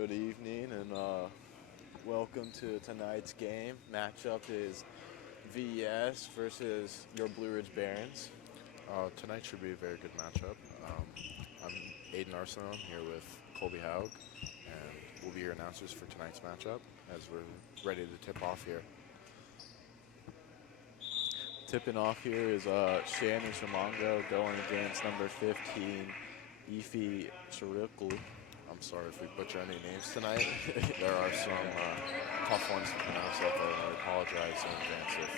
Good evening and welcome to tonight's game. Matchup is VES versus your Blue Ridge Barons. Tonight should be a very good matchup. I'm Aiden Arsenault here with Colby Haug, and we'll be your announcers for tonight's matchup as we're ready to tip off here. Tipping off here is Shannon Shamongo going against number 15, Ify Chiriklu. I'm sorry if we butcher any names tonight. There are some tough ones to pronounce out there, and I apologize in advance if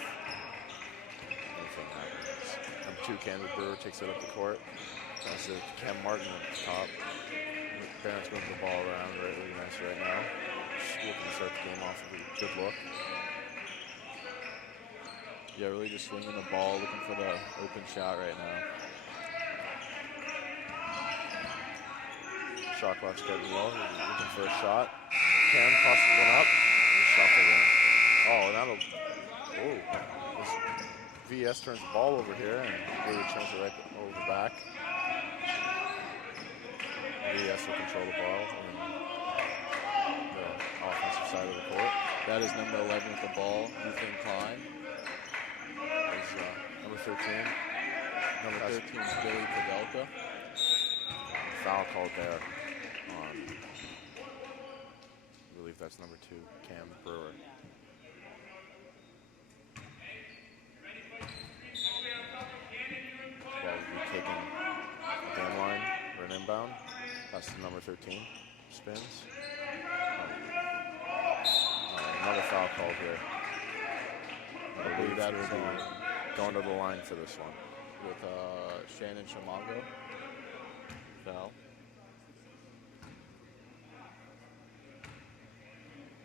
anything happens. Number 2, Canada Brewer takes it up the court. That's it, Cam Martin at the top. Barron's moving the ball around really nice right now. Just looking to start the game off with a good look. Yeah, really just swinging the ball, looking for the open shot right now. Shot clock's getting low. Looking for a shot. Cam tosses one up. And shot to win. Oh, and that'll. Oh. VS turns the ball over here and really turns it right over the back. VS will control the ball on the offensive side of the court. That is number 11 with the ball, Ethan Klein. There's number 13. Number 13 is Billy Padelka. Foul called there on, I believe that's number 2, Cam Brewer. Ball will be taken game line for an inbound. That's the number 13. Spins. Another foul called here. I believe that will be going to the line for this one. With Shannon Shamongo. Foul.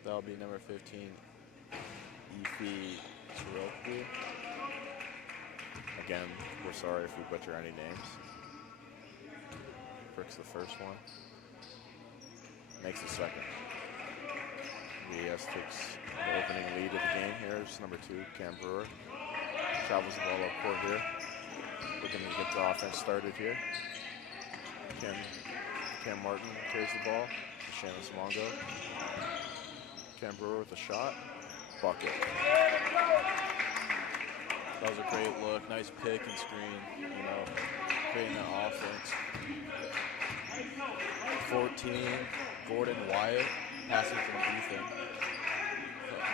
That'll be number 15, Ify Chiriklu. Again, we're sorry if we butcher any names. Bricks the first one. Makes the second. VES takes the opening lead of the game here. It's number 2, Cam Brewer. Travels the ball up court here. Looking to get the offense started here. Cam Martin carries the ball to Shannon Shamongo. Cam Brewer with a shot. Bucket. That was a great look. Nice pick and screen, creating that offense. 14, Gordon Wyatt, passing from Ethan.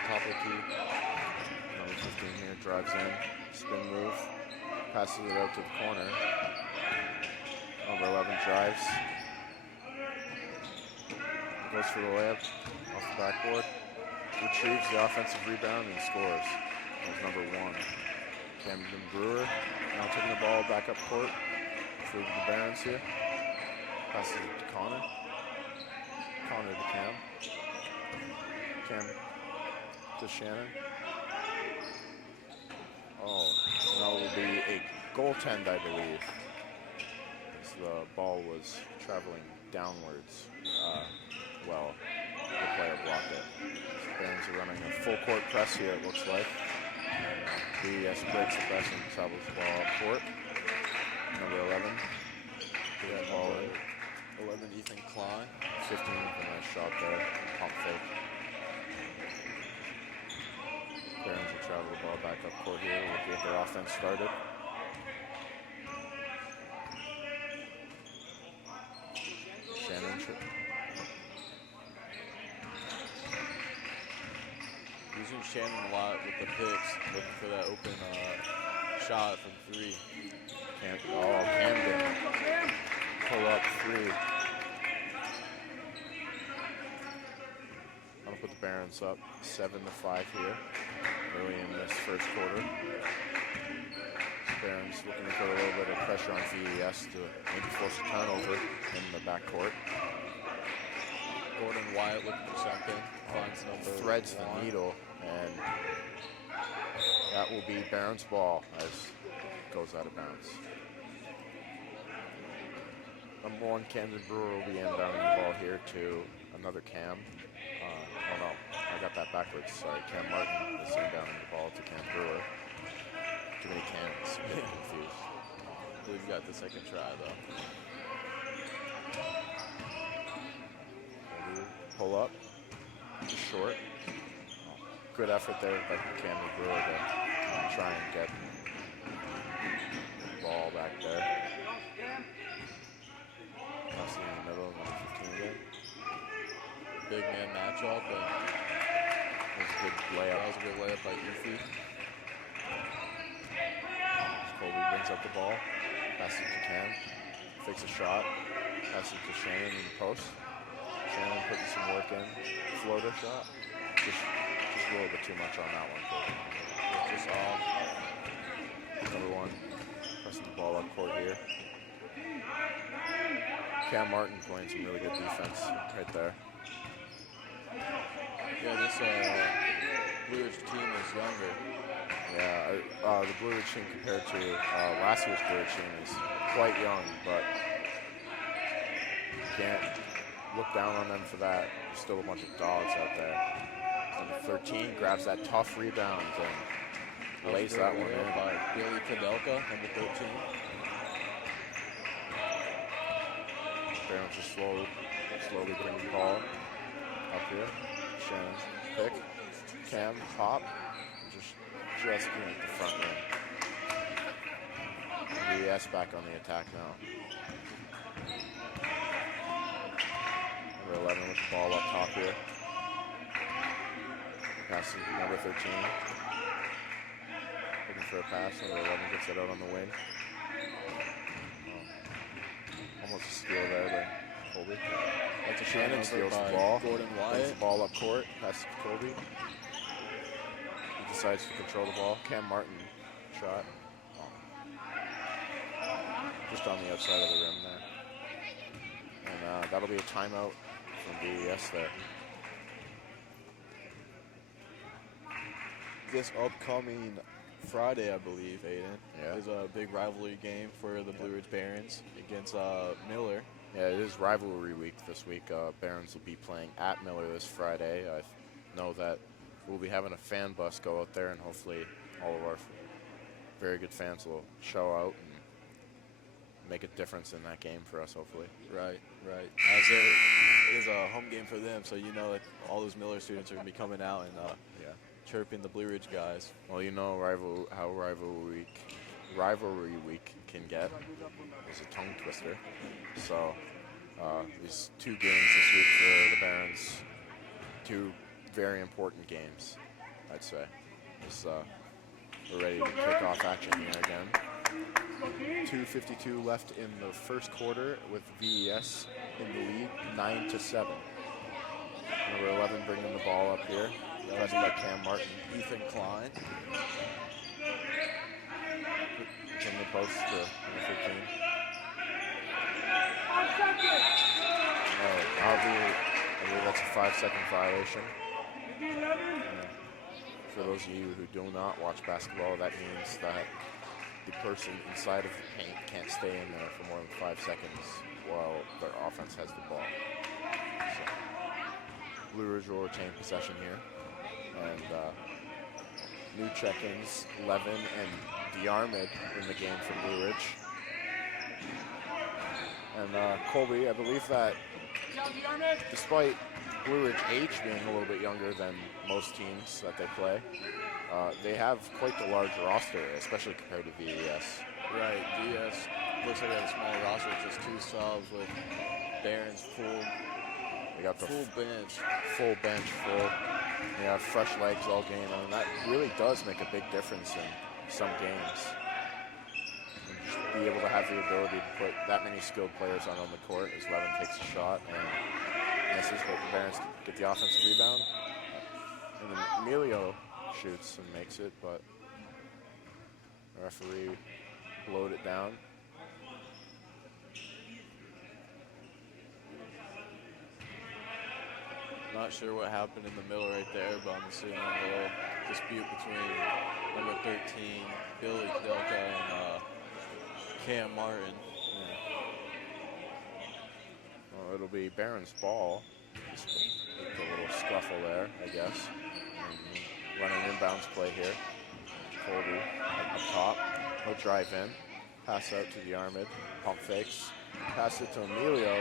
Top of the key. Number 15 here drives in. Spin move. Passes it out to the corner. Number 11 drives. Goes for the layup off the backboard. Retrieves the offensive rebound and scores. That was number 1. Camden Brewer now taking the ball back up court for the Barons here. Passes it to Connor. Connor to Cam. Cam to Shannon. Oh, that will be a goaltend, I believe. As the ball was traveling downwards. Well, the player blocked it. The Barons are running a full court press here, it looks like. VES breaks the press and travels the ball up court. Number 11. Get that ball in. 11, Ethan Klein. 15 with a nice shot there. Pump fake. Barons will travel the ball back up court here. We'll get their offense started. Shannon. Using Shannon a lot with the picks, looking for that open shot from 3. Camden. Pull up 3. I'm going to put the Barons up 7-5 here early in this first quarter. Barons looking to put a little bit of pressure on VES to maybe force a turnover in the backcourt. Gordon Wyatt looking for something. Finds number Threads 1. the needle, and that will be Barons' ball as it goes out of bounds. Number 1, Camden Brewer will be inbounding the ball here to another Cam. Oh no, I got that backwards. Sorry, Cam Martin is inbounding the ball to Cam Brewer. Too many Cams, getting confused. I believe we got the second try though. pull up. Just short. Good effort there by Cameron Brewer to try and get the ball back there. Pass in the middle, number 15 again. Big man matchup, but That was a good layup. that was a good layup by Efi. Colby brings up the ball. Passes it to Cam. Fakes a shot. Passes it to Shannon in the post. Shannon putting some work in. Floater shot. Just a little bit too much on that one. Just off. Another one. Pressing the ball up court here. Cam Martin playing some really good defense right there. Yeah, this Blue Ridge team is younger. Yeah, the Blue Ridge team compared to last year's Blue Ridge team is quite young, but you can't look down on them for that. There's still a bunch of dogs out there. Number 13 grabs that tough rebound and lays that one in. By Billy Kadelka, number 13. Barron's just slowly bringing the ball up here. Shannon, pick, Cam, pop, just getting at the front rim. VES back on the attack now. Number 11 with the ball up top here. Passing to number 13. Looking for a pass. Number 11 gets it out on the wing. Almost a steal there by Colby. That's a Shannon steals the ball. Gordon Brings Wyatt. the ball up court. Passes to Colby. He decides to control the ball. Cam Martin shot. Just on the outside of the rim there. And that'll be a timeout from VES there. This upcoming Friday, I believe, Aiden, Yeah. is a big rivalry game for the Blue Ridge Barons against Miller. Yeah, it is rivalry week this week. Barons will be playing at Miller this Friday. I know that we'll be having a fan bus go out there, and hopefully all of our very good fans will show out and make a difference in that game for us, hopefully. Right. As it is a home game for them, so you know that all those Miller students are going to be coming out and chirping the Blue Ridge guys. Well, you know how rivalry week can get. It's a tongue twister. So these two games this week for the Barons, two very important games, I'd say. We're ready to kick off action here again. 2:52 left in the first quarter with VES in the lead, 9-7. Number 11 bringing the ball up here. Pressed by Cam Martin. Ethan Klein. From the post to number 15. I believe that's a 5-second violation. For those of you who do not watch basketball, that means that the person inside of the paint can't stay in there for more than 5 seconds while their offense has the ball. So, Blue Ridge will retain possession here. And new check-ins, Levin and Diarmid in the game for Blue Ridge. And Colby, I believe that despite Blue Ridge age being a little bit younger than most teams that they play, they have quite the large roster, especially compared to VES. Right, VES looks like they have a small roster, just two subs with Barons full. They got the full bench. Full bench, full. They have fresh legs all game, and that really does make a big difference in some games. And just be able to have the ability to put that many skilled players on the court as Levin takes a shot and misses, but the Barons get the offensive rebound. And then Emilio shoots and makes it, but the referee blowed it down. Not sure what happened in the middle right there, but I'm assuming a little dispute between number 13, Billy Kadelka, and Cam Martin. Well, it'll be Barron's ball. Just a little scuffle there, I guess. And running inbounds play here. Colby up top. He'll drive in. Pass out to the Armid. Pump fakes. Pass it to Emilio.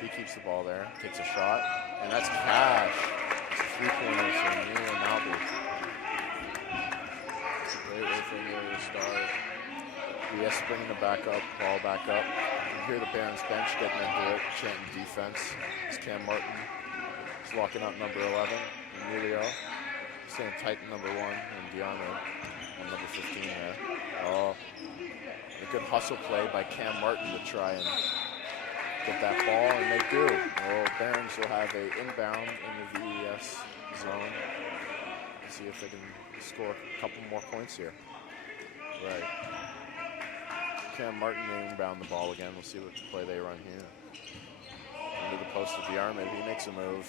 He keeps the ball there, takes a shot, and that's cash. It's a three-pointer from Emilio Nalby. It's a great way for Emilio to start. VES bringing the ball back up. You hear the Barons bench getting into it, chanting defense. It's Cam Martin. He's locking up number 11, Emilio. Staying tight in number 1, and Diarmo on number 15 there. Oh, a good hustle play by Cam Martin to try and get that ball, and they do. Well, Barons will have an inbound in the VES zone. Let's see if they can score a couple more points here. Right. Cam Martin will inbound the ball again. We'll see what play they run here. Into the post of Diarmo. He makes a move.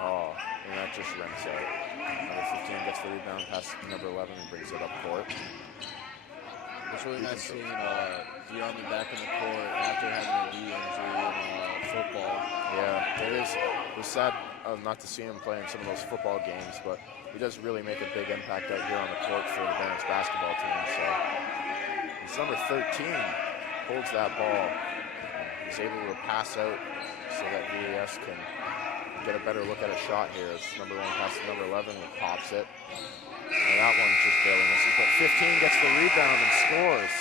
Oh, and that just rents out. Number 15 gets the rebound past number 11 and brings it up court. It's really nice seeing Diarmo back in the court after having a knee injury in football. Yeah, it is. It was sad not to see him play in some of those football games, but he does really make a big impact out here on the court for the Barons basketball team. So it's number 13 holds that ball. He's able to pass out so that VES can get a better look at a shot here. As number 1 passes to number 11 and pops it. And that one just barely misses, but 15 gets the rebound and scores.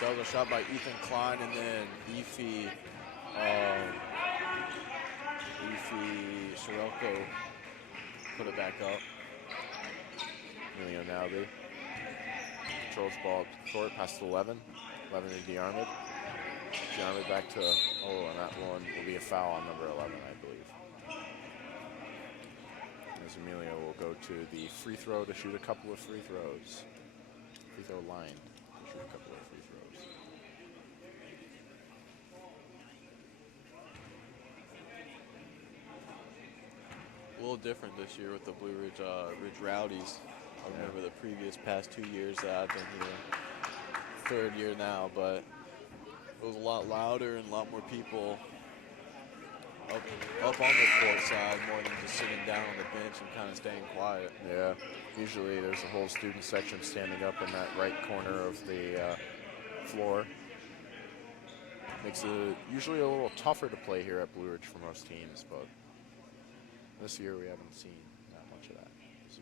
That was a shot by Ethan Klein, and then Efi Sirocco put it back up. Emilio Nalby controls the ball up the court, past 11. 11 to Diarmo. Diarmo back to, and that one will be a foul on number 11, I believe. As Emilio will go to the free throw to shoot a couple of free throws. Free throw line to shoot a couple of free throws. A little different this year with the Blue Ridge Rowdies. I remember the previous past 2 years that I've been here. Third year now, but it was a lot louder and a lot more people up on the court side more than just sitting down on the bench and kind of staying quiet. Yeah, usually there's a whole student section standing up in that right corner of the floor. Makes it usually a little tougher to play here at Blue Ridge for most teams, but this year we haven't seen that much of that.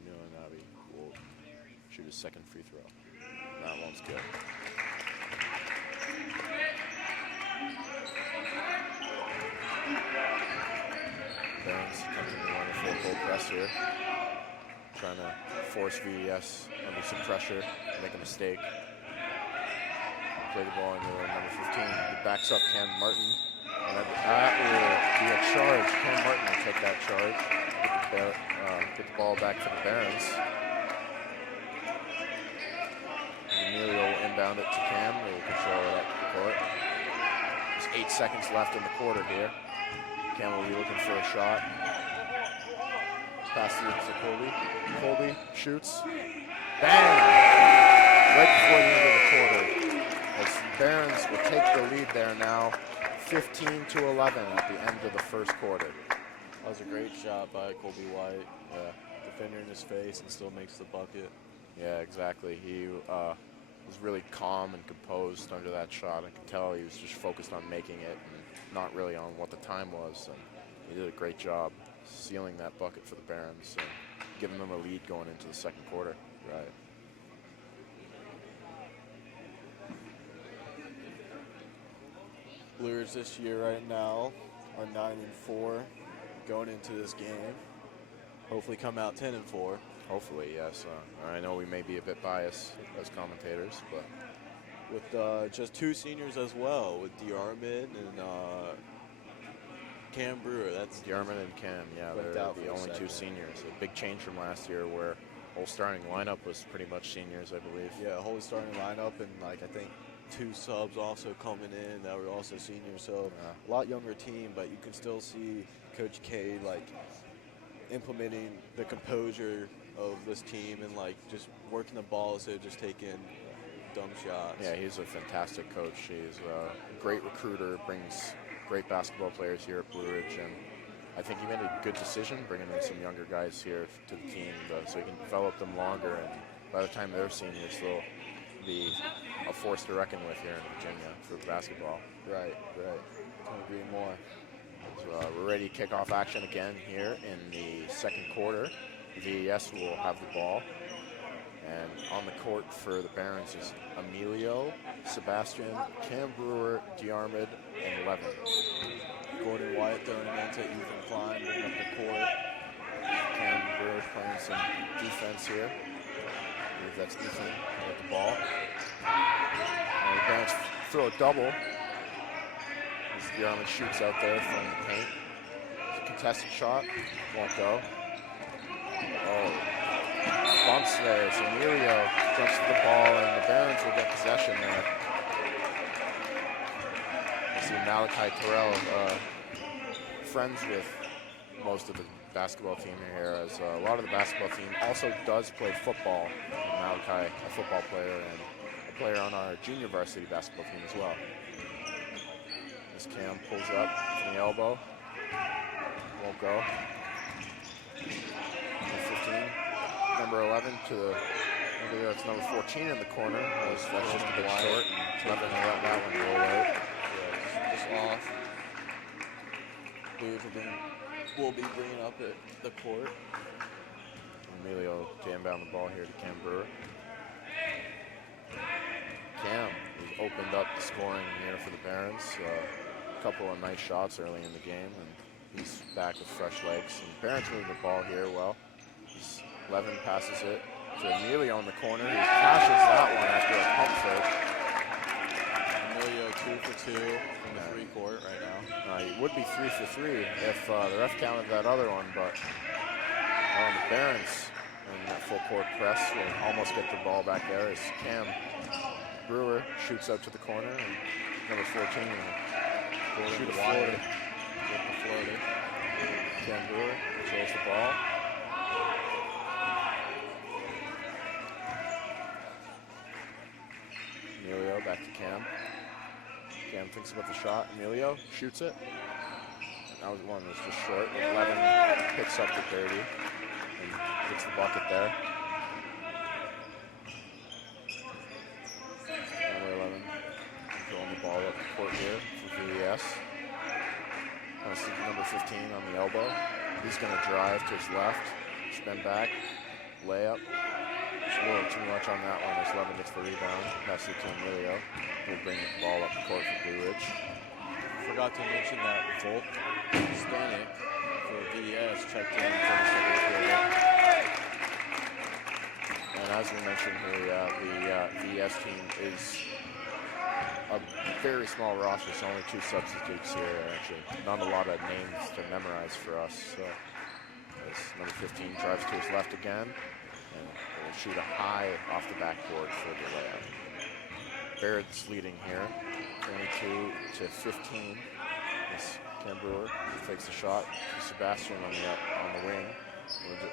Emilio Nalby will shoot his second free throw. And that one's good. Barons coming in on a full goal press here. Trying to force VES under some pressure, make a mistake. Play the ball into number 15. He backs up Cam Martin. And that will be a charge. Cam Martin will take that charge. Get the ball back for the Barons. Emilio will inbound it to Cam. They will control it up the court. There's 8 seconds left in the quarter here. Cam will be looking for a shot. Passes it to Colby. Colby shoots. Bang! Right before the end of the quarter. As the Barons will take the lead there now, 15 to 11 at the end of the first quarter. That was a great shot by Colby White. Defender in his face and still makes the bucket. Yeah, exactly. He was really calm and composed under that shot. I could tell he was just focused on making it and not really on what the time was. And he did a great job sealing that bucket for the Barons and giving them a lead going into the second quarter. Right. Blue Ridge this year right now are 9-4 going into this game. Hopefully come out 10-4. Hopefully, yes. I know we may be a bit biased as commentators, but with just 2 seniors as well, with Diarmid and Cam Brewer. That's Diarmid and Cam. Yeah, they're the only 2 seniors. A big change from last year, where whole starting lineup was pretty much seniors, I believe. Yeah, whole starting lineup, and I think 2 subs also coming in that were also seniors. So a lot younger team, but you can still see Coach K implementing the composure of this team and just working the ball instead of just taking dumb shots. Yeah, he's a fantastic coach. He's a great recruiter, brings great basketball players here at Blue Ridge, and I think he made a good decision bringing in some younger guys here to the team so he can develop them longer, and by the time they're seniors, they'll be a force to reckon with here in Virginia for basketball. Right. Couldn't agree more. So, we're ready to kick off action again here in the second quarter. VES will have the ball. And on the court for the Barons is Emilio, Sebastian, Cam Brewer, DeArmid, and Levin. Gordon Wyatt throwing it into Ethan Klein, bringing up the court. Cam Brewer playing some defense here. I believe that's Ethan with the ball. And the Barons throw a double as DeArmid shoots out there from the paint. It's a contested shot, won't go. Oh. Bumps there, so Emilio jumps to the ball, and the Barons will get possession there. I see Malachi Terrell, friends with most of the basketball team here, as a lot of the basketball team also does play football. Malachi, a football player, and a player on our junior varsity basketball team as well. This Cam pulls up from the elbow, won't go. 15. Number 11 to the, maybe that's number 14 in the corner. That's just a bit short. Nothing to let that one roll out. Yeah, just off. Blues will be bringing up at the court. Emilio to inbound the ball here to Cam Brewer. Cam has opened up the scoring here for the Barons. A couple of nice shots early in the game, and he's back with fresh legs. And the Barons moving the ball here well. Levin passes it to Emilio in the corner. He cashes that one after a pump fake. Emilio 2 for 2 from the three court right now. He would be 3 for 3 if the ref counted that other one, but the Barons in that full court press will almost get the ball back there as Cam Brewer shoots out to the corner, and number 14 will shoot a floater. With the floater. Cam Brewer controls the ball. Emilio back to Cam. Cam thinks about the shot. Emilio shoots it. That was one that was just short. 11 picks up the 30 and gets the bucket there. Number 11 controlling the ball up the court here for VES. See number 15 on the elbow. He's going to drive to his left, spin back, layup. It's a little too much on that one as Levin gets the rebound. Passes it to Emilio. He'll bring the ball up the court for Blue Ridge. Forgot to mention that Volk Stanek for VES checked in for the second quarter. And as we mentioned here, the VES team is a very small roster, so only 2 substitutes here. Actually, not a lot of names to memorize for us. So as number 15 drives to his left again. And will shoot a high off the backboard for the layup. Barrett's leading here, 22 to 15. As Cam Brewer takes the shot to Sebastian on the wing.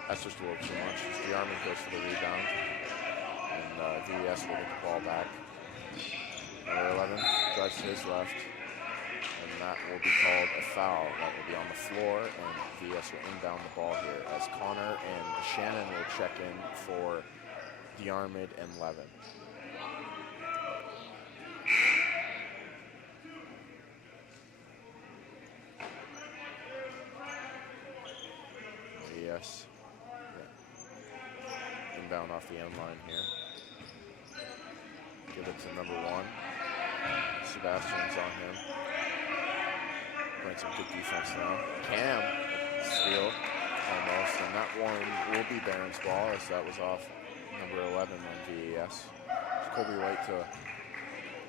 That's just a little too much. As DeArmid goes for the rebound, and VES will get the ball back. Number 11 drives to his left, and that will be called a foul. That will be on the floor, and VES will inbound the ball here as Connor and Shannon will check in for DeArmid and Levin. VES inbound off the end line here. Give it to number 1. Sebastian's on him. Playing some good defense now. Cam, steal, almost, and that one will be Barron's ball as that was off number 11 on VES. Kobe White to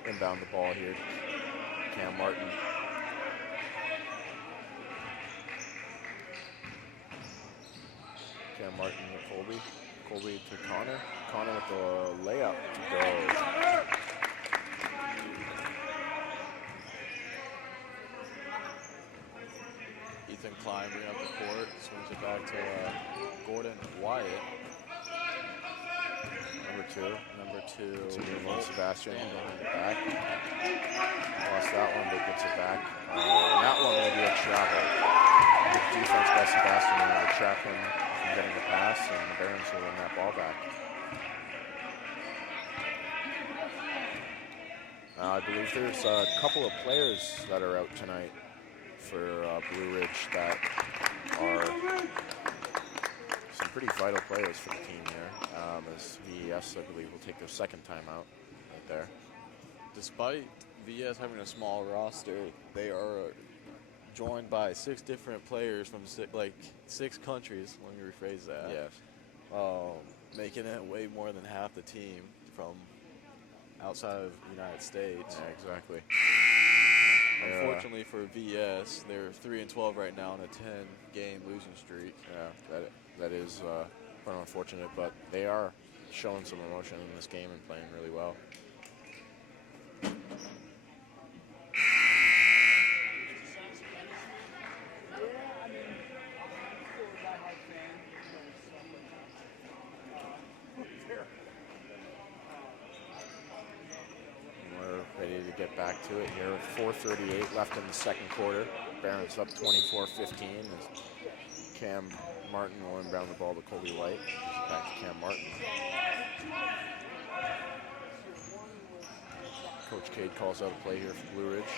inbound the ball here. Cam Martin. Cam Martin to Colby. Colby to Connor. Connor with the layup to go. Ethan Klein bringing up the court, swings it back to Gordon Wyatt. Number 2. Number 2. Sebastian behind the back. Lost that one, but gets it back. And that one will be a travel. Good defense by Sebastian to trap him from getting the pass, and the Barons will win that ball back. I believe there's a couple of players that are out tonight for Blue Ridge that are some pretty vital players for the team here. As VES, I believe, will take their second time out right there. Despite VES having a small roster, they are joined by 6 different players from 6 countries. Let me rephrase that. Yes. Making it way more than half the team from outside of the United States. Yeah, exactly. Unfortunately for VES, they're 3-12 right now on a 10-game losing streak. Yeah, that is quite unfortunate, but they are showing some emotion in this game and playing really well. Ready to get back to it here with 4:38 left in the second quarter. Barons up 24-15 as Cam Martin will inbound the ball to Colby White. Back to Cam Martin. Coach Cade calls out a play here for Blue Ridge.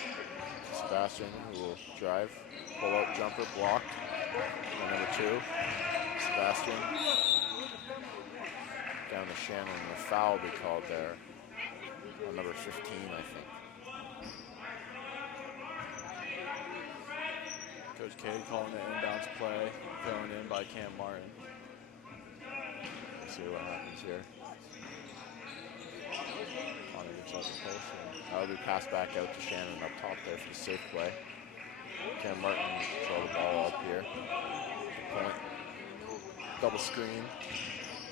Sebastian, who will drive, pull out jumper, blocked. And number 2, Sebastian. Down to Shannon, the foul will be called there. On number 15, I think. Coach Cade calling the inbounds play, thrown in by Cam Martin. Let's see what happens here. Connor gets up in post. That'll be passed back out to Shannon up top there for the safe play. Cam Martin throw the ball up here. Point. Double screen.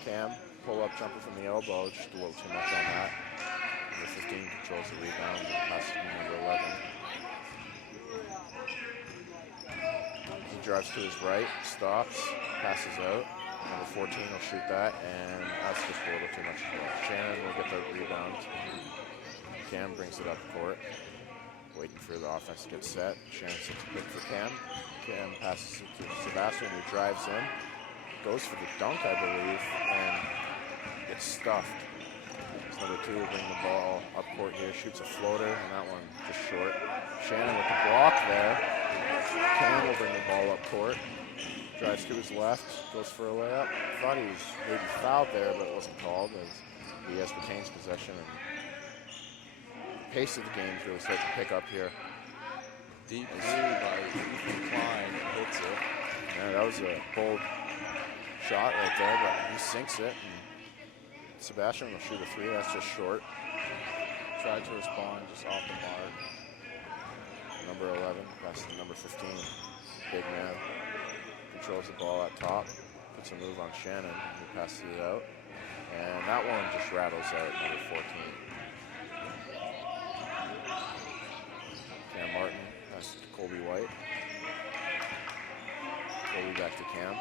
Cam, pull up jumper from the elbow, just a little too much on that. Number 15 controls the rebound and passes to number 11. He drives to his right, stops, passes out. Number 14 will shoot that, and that's just a little too much. Shannon will get the rebound. Cam brings it up court, waiting for the offense to get set. Shannon sits quick for Cam. Cam passes it to Sebastian, who drives in, goes for the dunk, I believe, and gets stuffed. Number 2 will bring the ball up court here, shoots a floater, and that one just short. Shannon with the block there. Cam will bring the ball up court. Drives to his left, goes for a layup. Thought he was maybe fouled there, but it wasn't called as VES retains possession. And the pace of the game is really starting to pick up here. Deep three by Ethan Klein, hits it. Yeah, that was a bold shot right there, but he sinks it. And Sebastian will shoot a 3, that's just short. Tried to respond, just off the mark. Number 11, passes to number 15. Big man. Controls the ball at top. Puts a move on Shannon, who passes it out. And that one just rattles out, number 14. Cam Martin passes to Colby White. Colby back to Cam.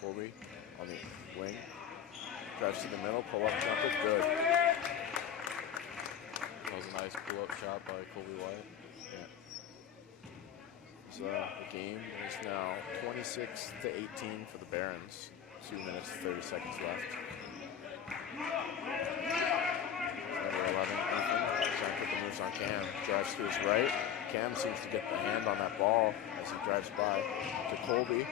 Colby on the wing, drives to the middle, pull up jumper, good. That was a nice pull-up shot by Colby White. Yeah. So the game is now 26-18 for the Barons. 2 minutes, 30 seconds left. Number 11, Ethan, trying to put the moves on Cam. Drives to his right. Cam seems to get the hand on that ball as he drives by to Colby.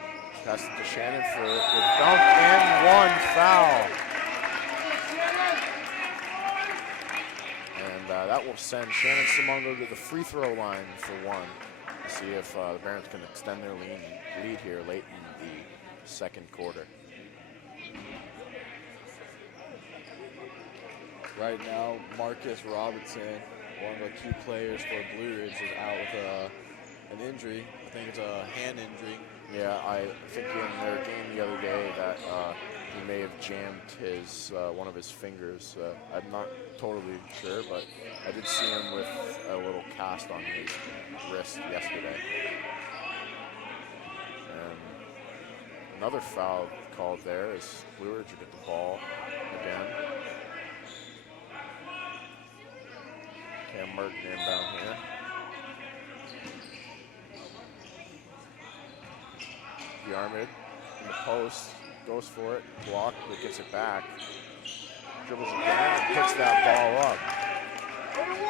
Passes to Shannon for the dunk and 1 foul. And that will send Shannon Simongo to the free throw line for 1. To see if the Barons can extend their lead here late in the second quarter. Right now, Marcus Robinson, one of the key players for Blue Ridge, is out with an injury. I think it's a hand injury. Yeah, I think in their game the other day that he may have jammed his one of his fingers. I'm not totally sure, but I did see him with a little cast on his wrist yesterday. And another foul called there is Blue Ridge will get the ball again. Cam Martin inbound here. Yarmid in the post, goes for it, blocked, but gets it back. Dribbles again and picks that ball up.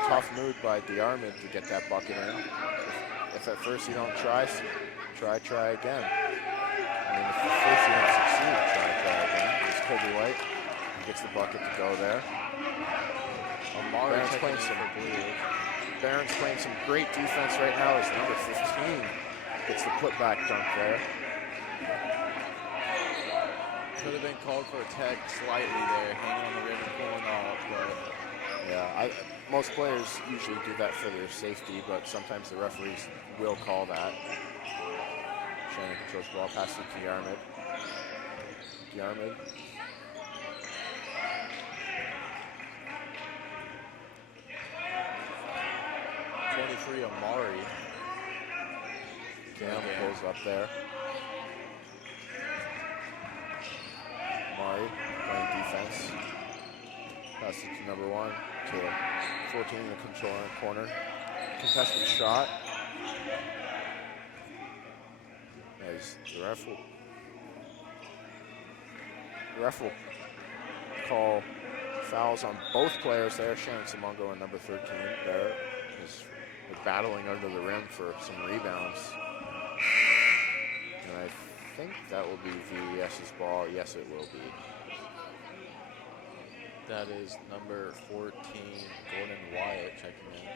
Tough move by DeArmond to get that bucket in. If at first you don't try again. I mean, if at first you don't succeed, try again. It's Kobe White. Gets the bucket to go there. Barron's playing Barron's playing some great defense right now as number 15 gets the putback dunk there. Could have been called for a tech slightly there, hanging on the rim and pulling off, but yeah, most players usually do that for their safety, but sometimes the referees will call that. Shannon controls the ball, passes to DeArmond. DeArmond. Amari. Cam pulls up there. Amari playing defense. Passes to number 1 to 14 in the corner. Contested shot. As the ref will call fouls on both players there. Shannon Simongo and number 13 there is battling under the rim for some rebounds. And I think that will be VES's ball. Yes, it will be. That is number 14, Gordon Wyatt, checking in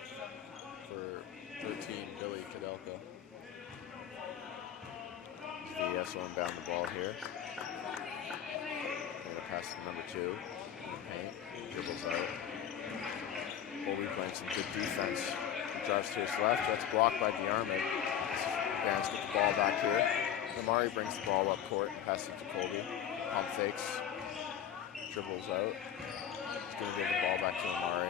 for 13, Billy Kadelka. VES will inbound the ball here. Going to pass to number 2 in the paint. Dribbles out. Colby playing some good defense. Drives to his left. That's blocked by DeArmond. Barron's get the ball back here. Amari brings the ball up court and passes it to Colby. Pump fakes. Dribbles out. He's going to give the ball back to Amari.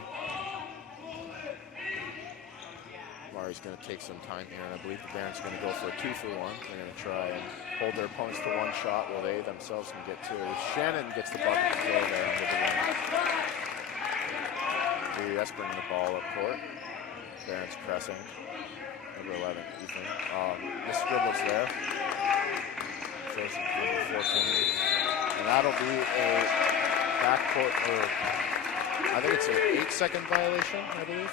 Amari's going to take some time here, and I believe the Barons are going to go for a 2-for-1. They're going to try and hold their opponents to one shot while they themselves can get two. Shannon gets the bucket to throw there under the rim. VES bringing the ball up court. Barron's pressing. Number 11, Ethan. Miss dribbles there. Throws it to number 14. And that'll be a backcourt, or I think it's an 8-second violation, I believe.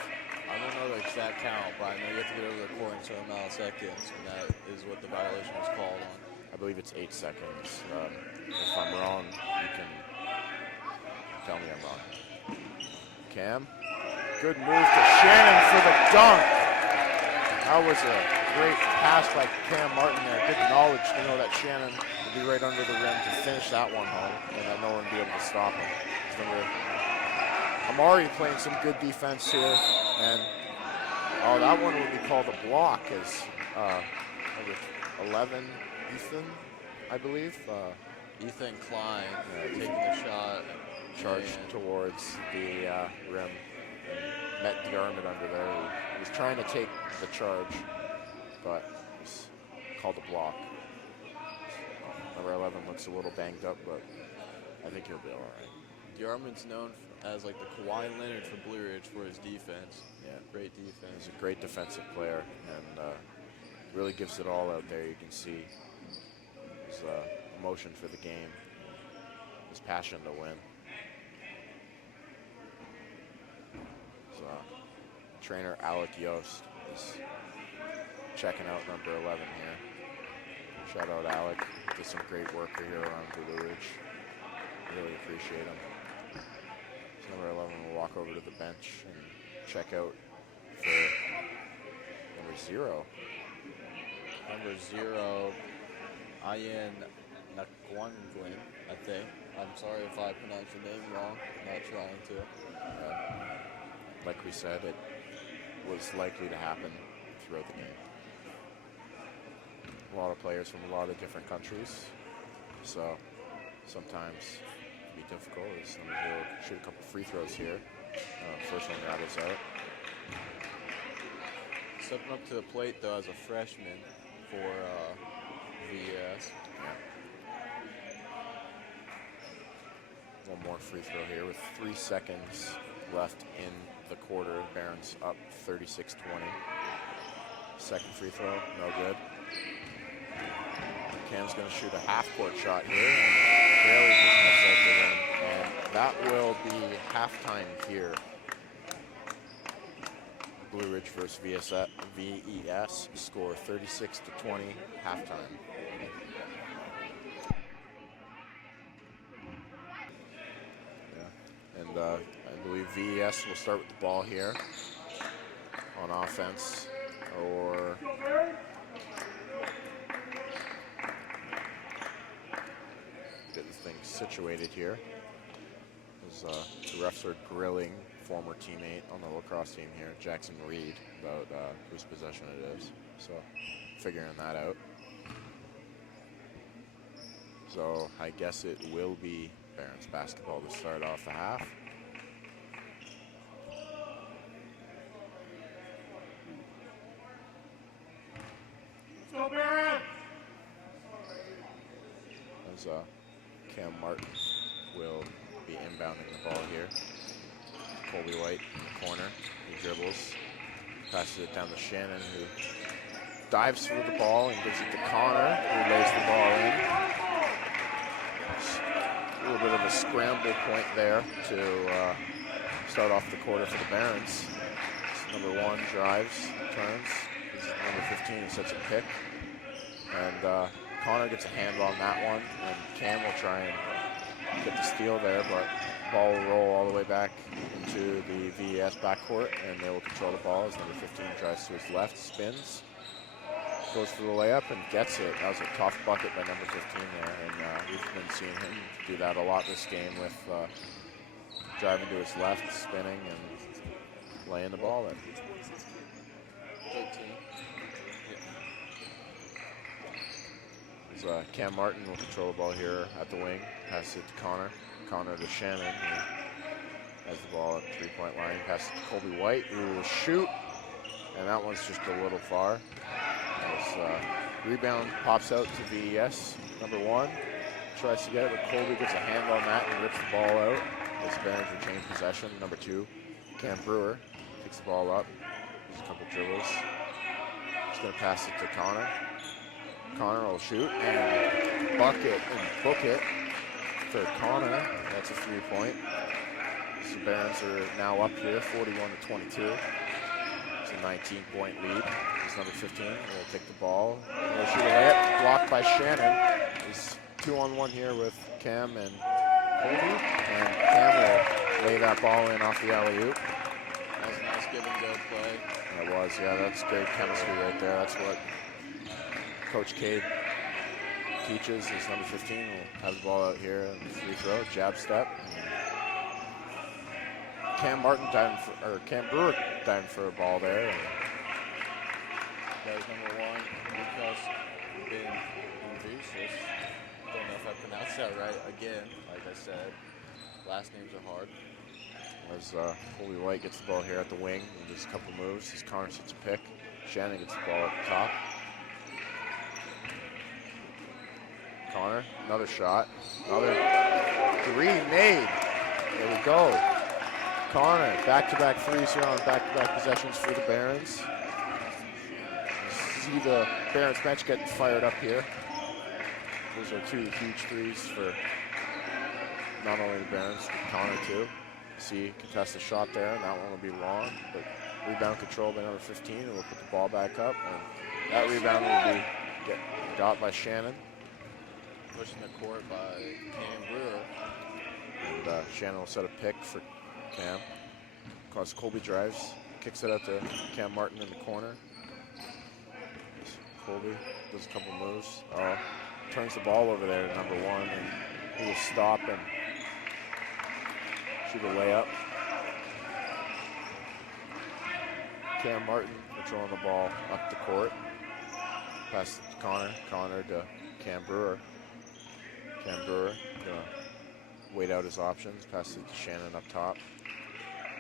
I don't know the exact count, but I know you have to get over the court in a certain amount of seconds, and that is what the violation was called on. I believe it's 8 seconds. If I'm wrong, you can tell me I'm wrong. Cam. Good move to Shannon for the dunk. That was a great pass by Cam Martin there. Good knowledge to know that Shannon would be right under the rim to finish that one home and that no one would be able to stop him. Amari playing some good defense here. And that one would be called a block as number 11, Ethan, I believe. Ethan Klein taking the shot. Charged towards the rim. Met DeArmond under there. He was trying to take the charge, but was called a block. Number 11 looks a little banged up, but I think he'll be all right. DeArmond's known as like the Kawhi Leonard for Blue Ridge for his defense. Yeah, great defense. He's a great defensive player and really gives it all out there. You can see his emotion for the game, his passion to win. Trainer Alec Yost is checking out number 11 here. Shout out Alec, did some great work here around Blue Ridge. Really appreciate him. So number 11 will walk over to the bench and check out for number 0. Number 0, Ian Nakwangwin, I think. I'm sorry if I pronounced your name wrong. I'm not trying to. Like we said, it was likely to happen throughout the game. A lot of players from a lot of different countries, so sometimes it can be difficult. As number 0 shoot a couple free throws here. First one rattles out. Stepping up to the plate though as a freshman for VES. Yeah. One more free throw here with 3 seconds left in the quarter. Barron's up 36-20. Second free throw, no good. Cam's going to shoot a half-court shot here, and barely just missed out the rim. And that will be halftime here. Blue Ridge versus VES, score 36-20, halftime. Yeah. And I believe VES will start with the ball here on offense, or get this thing situated here. As the refs are grilling former teammate on the lacrosse team here, Jackson Reed, about whose possession it is. So figuring that out. So I guess it will be Barons basketball to start off the half. Let's go Barons! As Cam Martin will be inbounding the ball here. Colby White in the corner. He dribbles, passes it down to Shannon, who dives through the ball and gives it to Connor, who lays the ball in. A little bit of a scramble point there to start off the quarter for the Barons. Number 1 drives, turns. This is number 15 who sets a pick. And Connor gets a hand on that one, and Cam will try and get the steal there, but ball will roll all the way back into the VES backcourt, and they will control the ball as number 15 drives to his left, spins, goes for the layup, and gets it. That was a tough bucket by number 15 there, and we've been seeing him do that a lot this game with driving to his left, spinning, and laying the ball in. 13. Cam Martin will control the ball here at the wing, passes it to Connor. Connor to Shannon, who has the ball at the 3-point line. Passes it to Colby White, who will shoot, and that one's just a little far. As rebound pops out to VES. Number 1 tries to get it, but Colby gets a hand on that and rips the ball out. As Barons retain possession. Number 2, Cam Brewer, picks the ball up. There's a couple dribbles. He's going to pass it to Connor. Connor will shoot and bucket and book it for Connor. That's a 3-point. The Barons are now up here, 41-22. It's a 19-point lead. It's number 15 will take the ball. He'll shoot a layup, blocked by Shannon. He's 2-on-1 here with Cam and Colby. And Cam will lay that ball in off the alley-oop. That was a nice give and go play. That was, yeah, that's great chemistry right there. That's what Coach Cade teaches. Is number 15 will have the ball out here and free throw, jab step. Cam Brewer diving for a ball there. That was number 1, Lucas Benvisus. Don't know if I pronounced that right. Again, like I said, last names are hard. As Colby White gets the ball here at the wing, and just a couple moves. As Connor sets a pick, Shannon gets the ball at the top. Connor, another shot, another 3 made. There we go. Connor, back-to-back threes here on back-to-back possessions for the Barons. See the Barons bench getting fired up here. Those are 2 huge threes for not only the Barons, but Connor too. See, contest a shot there, and that one will be long, but rebound control by number 15, and we'll put the ball back up, and that rebound will be got by Shannon. Pushing the court by Cam Brewer. And Shannon will set a pick for Cam. Cause Colby drives, kicks it out to Cam Martin in the corner. Colby does a couple moves. Turns the ball over there to number 1, and he will stop and shoot a layup. Cam Martin controlling the ball up the court. Pass it to Connor. Connor to Cam Brewer. Cam Brewer gonna wait out his options. Pass it to Shannon up top.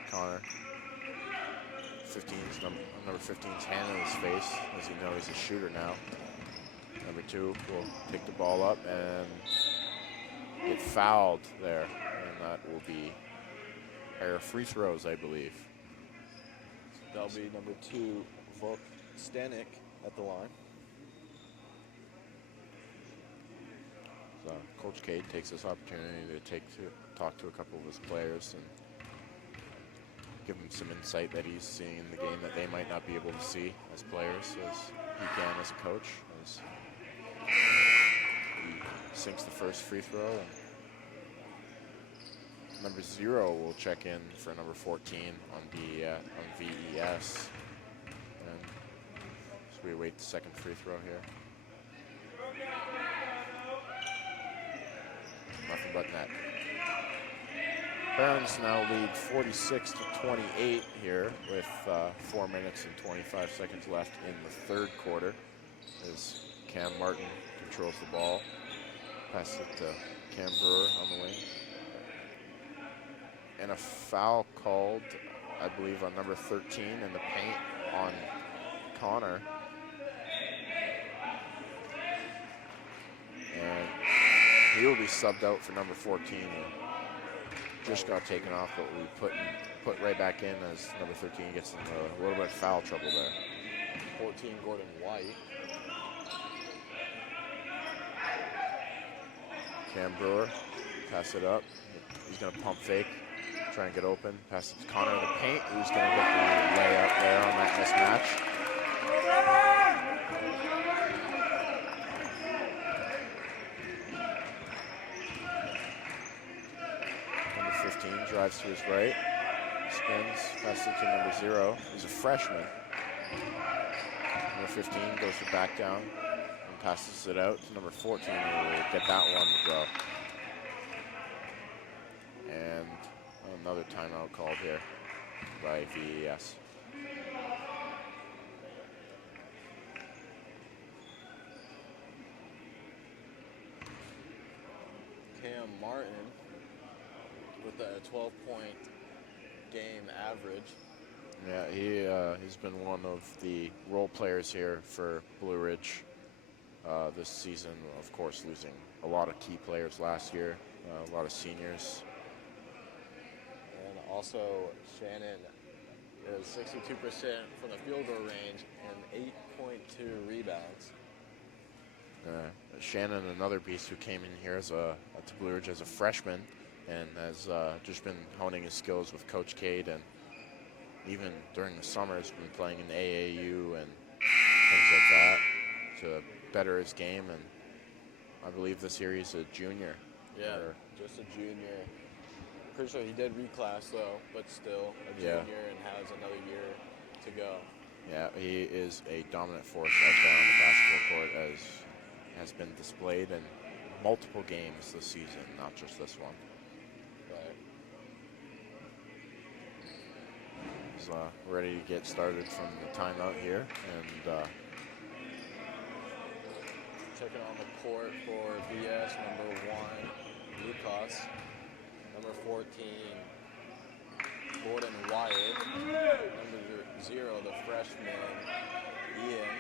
Connor. 15's number 15's hand in his face, as you know he's a shooter now. Number 2 will pick the ball up and get fouled there, and that will be pair of free throws, I believe. That'll be number 2, Volk Stanek at the line. So Coach Cade takes this opportunity to talk to a couple of his players and give them some insight that he's seeing in the game that they might not be able to see as players as he can as a coach. As he sinks the first free throw, and number 0 will check in for number 14 on VES. And so we await the second free throw here. Nothing but net. Barons now lead 46-28 here with 4 minutes and 25 seconds left in the third quarter as Cam Martin controls the ball. Pass it to Cam Brewer on the wing. And a foul called, I believe, on number 13 in the paint on Connor. And he will be subbed out for number 14. Just got taken off, but we put right back in as number 13 gets in a little bit of foul trouble there. 14, Gordon White. Cam Brewer, pass it up. He's going to pump fake, try and get open. Pass it to Connor in the paint, who's going to get the layup there on that mismatch. Number 15 drives to his right, spins, passes it to number 0. He's a freshman. Number 15 goes to back down and passes it out to number 14, who will get that one to go. And another timeout called here by VES. Cam Martin with a 12-point game average. Yeah, he's been one of the role players here for Blue Ridge this season. Of course, losing a lot of key players last year, a lot of seniors. And also, Shannon is 62% from the field goal range and 8.2 rebounds. Shannon, another beast who came in here to Blue Ridge as a freshman and has just been honing his skills with Coach Cade, and even during the summer has been playing in AAU and things like that to better his game. And I believe this year he's a junior. Yeah, just a junior. Pretty sure he did reclass though, but still a junior and has another year to go. Yeah, he is a dominant force out there on the basketball court, as has been displayed in multiple games this season, not just this one. Right. So we're ready to get started from the timeout here, and checking on the court for VS, number 1, Lucas. Number 14, Gordon Wyatt. Number 0, the freshman, Ian.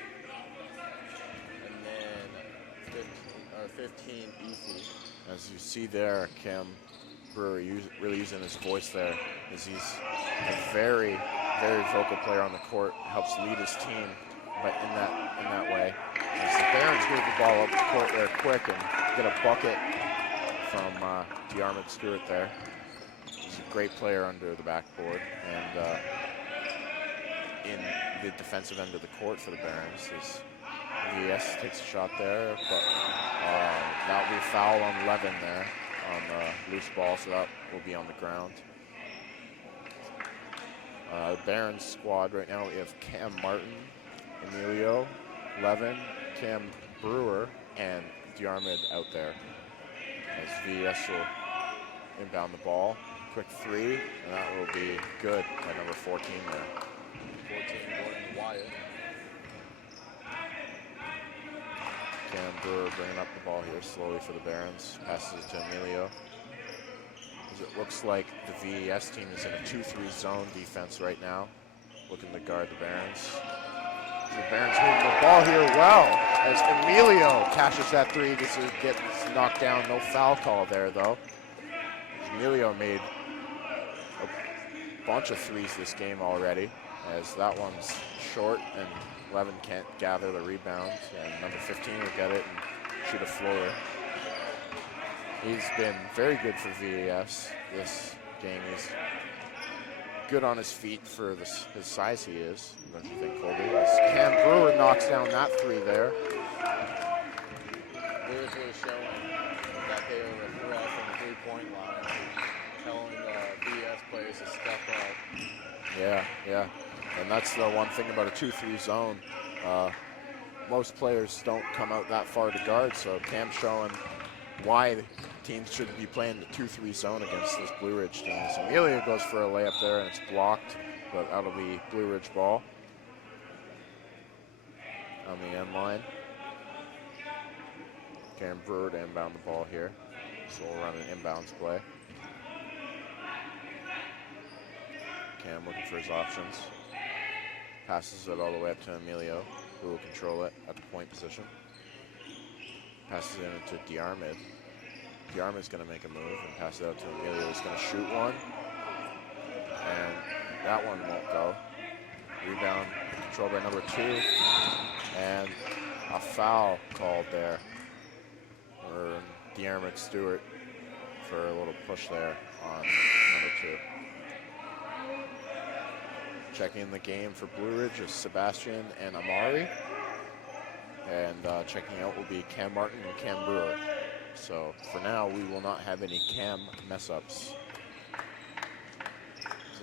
And then 15, Efi. as you see there, Cam Brewer really using his voice there, as he's a very, very vocal player on the court, helps lead his team, but in that way. As the Barons move the ball up the court there quick and get a bucket from DeArmond Stewart there. He's a great player under the backboard, and in the defensive end of the court for the Barons. As VES takes a shot there, but that will be a foul on Levin there on the loose ball, so that will be on the ground. Barons squad right now, we have Cam Martin, Emilio, Levin, Cam Brewer, and DeArmond out there. As VES will inbound the ball. Quick 3, and that will be good by number 14 there. 14, Gordon Wyatt. Cam Brewer bringing up the ball here slowly for the Barons. Passes it to Emilio. As it looks like the VES team is in a 2-3 zone defense right now, looking to guard the Barons. The Barons moving the ball here well, as Emilio cashes that 3. This gets knocked down. No foul call there, though. Emilio made a bunch of 3s this game already, as that one's short and Levin can't gather the rebound, and number 15 will get it and shoot a floater. He's been very good for VES this game. He's good on his feet for his size he is. Don't you think, Colby? As Cam Brewer knocks down that three there. Blue Ridge really showing that they were a threat from the three-point line, telling VES players to step up. Yeah, yeah. And that's the one thing about a 2-3 zone. Most players don't come out that far to guard, so Cam's showing why teams shouldn't be playing the 2-3 zone against this Blue Ridge team. So Amelia goes for a layup there, and it's blocked, but that'll be Blue Ridge ball on the end line. Cam Brewer to inbound the ball here, so we'll run an inbounds play. Cam looking for his options. Passes it all the way up to Emilio, who will control it at the point position. Passes it into Diarmid. Diarmid's going to make a move and pass it out to Emilio. He's going to shoot one. And that one won't go. Rebound controlled by number 2. And a foul called there for Diarmid Stewart for a little push there on number 2. Checking the game for Blue Ridge is Sebastian and Amari. And checking out will be Cam Martin and Cam Brewer. So for now, we will not have any Cam mess-ups.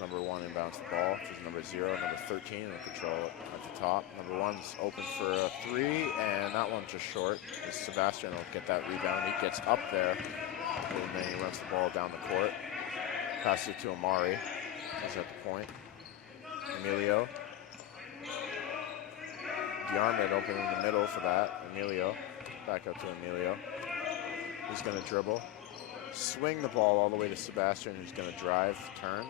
Number 1 inbounds the ball to number 0, number 13 will control it at the top. Number 1's open for a 3, and that one's just short. Sebastian will get that rebound. He gets up there, and then he runs the ball down the court. Passes it to Amari. He's at the point. Emilio. Diarmid open in the middle for that. Emilio. Back up to Emilio. He's going to dribble. Swing the ball all the way to Sebastian, who's going to drive, turn.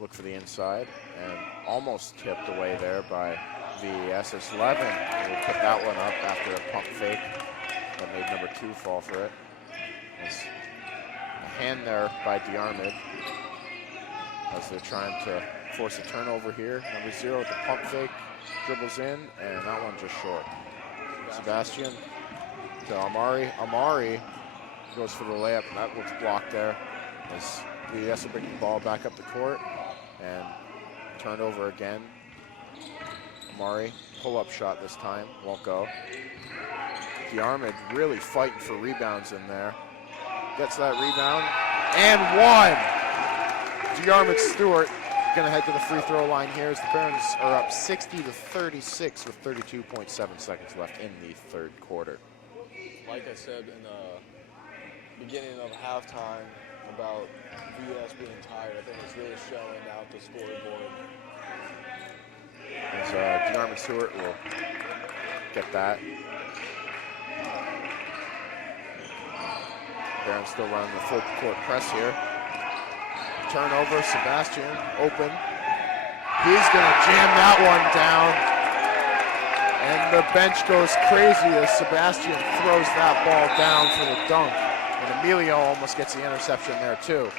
Look for the inside, and almost tipped away there by VES. It's Levin who will put that one up after a pump fake that made number 2 fall for it. There's a hand there by Diarmid as they're trying to force a turnover here. Number 0 with the pump fake, dribbles in, and that one just short. Sebastian to Amari. Amari goes for the layup, and that looks blocked there. As VES will bring the ball back up the court and turn over again. Amari, pull-up shot this time, won't go. Diarmid really fighting for rebounds in there. Gets that rebound, and one! Diarmid Stewart gonna head to the free throw line here as the Barons are up 60-36 with 32.7 seconds left in the third quarter. Like I said in the beginning of halftime about VES being tired, I think it's really showing out the scoreboard. As Diarmid Stewart will get that. Barons still running the full court press here. Turnover, Sebastian open. He's gonna jam that one down. And the bench goes crazy as Sebastian throws that ball down for the dunk. And Emilio almost gets the interception there too.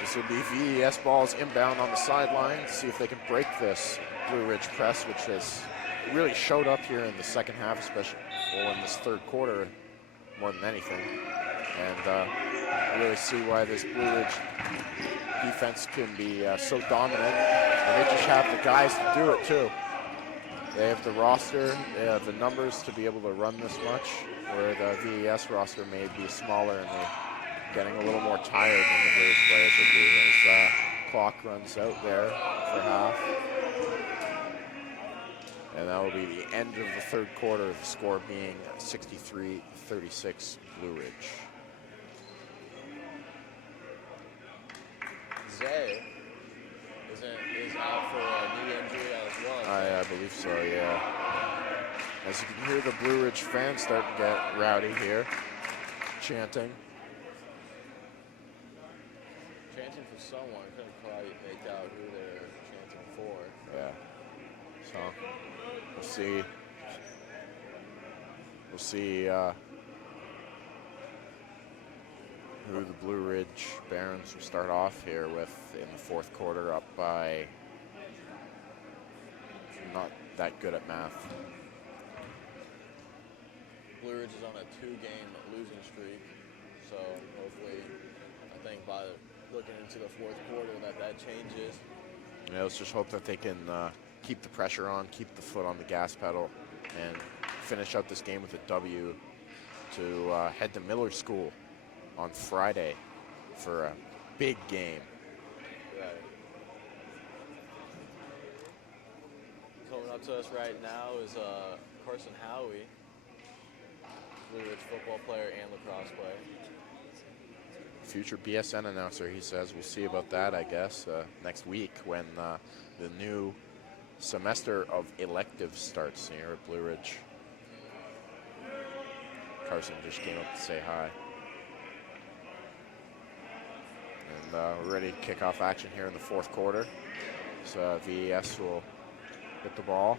This will be VES balls inbound on the sideline. See if they can break this Blue Ridge press, which has really showed up here in the second half, especially in this third quarter more than anything. And really see why this Blue Ridge defense can be so dominant. And they just have the guys to do it too. They have the roster, they have the numbers to be able to run this much, where the VES roster may be smaller and they're getting a little more tired than the Blue Ridge players would be as clock runs out there for half. And that will be the end of the third quarter, the score being 63-36 Blue Ridge. Zay is out for a knee injury as well. I believe so, yeah. As you can hear the Blue Ridge fans starting to get rowdy here, chanting. Chanting for someone, couldn't quite make out who they're chanting for. Yeah. So we'll see. We'll see who the Blue Ridge Barons will start off here with in the fourth quarter, up by, not that good at math. Blue Ridge is on a 2-game losing streak, so hopefully, I think by looking into the fourth quarter that changes. Yeah, let's just hope that they can keep the pressure on, keep the foot on the gas pedal, and finish out this game with a W to head to Miller School on Friday for a big game. Right. Coming up to us right now is Carson Howie, Blue Ridge football player and lacrosse player. Future BSN announcer, he says. We'll see about that, I guess, next week when the new semester of electives starts here at Blue Ridge. Carson just came up to say hi. And we're ready to kick off action here in the fourth quarter. So VES will get the ball.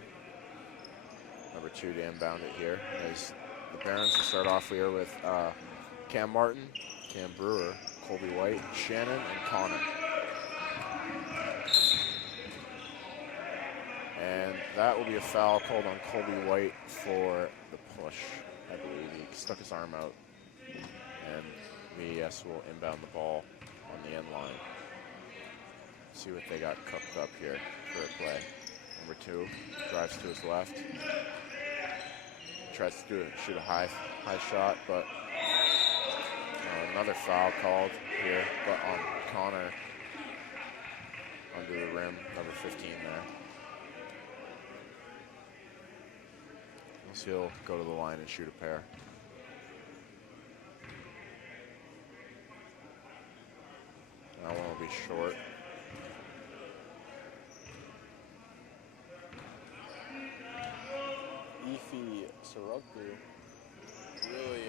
Number 2 to inbound it here. As the Barons will start off here with Cam Martin, Cam Brewer, Colby White, Shannon, and Connor. And that will be a foul called on Colby White for the push, I believe. He stuck his arm out. And VES will inbound the ball on the end line. See what they got cooked up here for a play. Number 2 drives to his left. Tries to shoot a high shot, but another foul called here, but on Connor under the rim, number 15 there. So he'll go to the line and shoot a pair. That one will be short. Efi Sarukbu really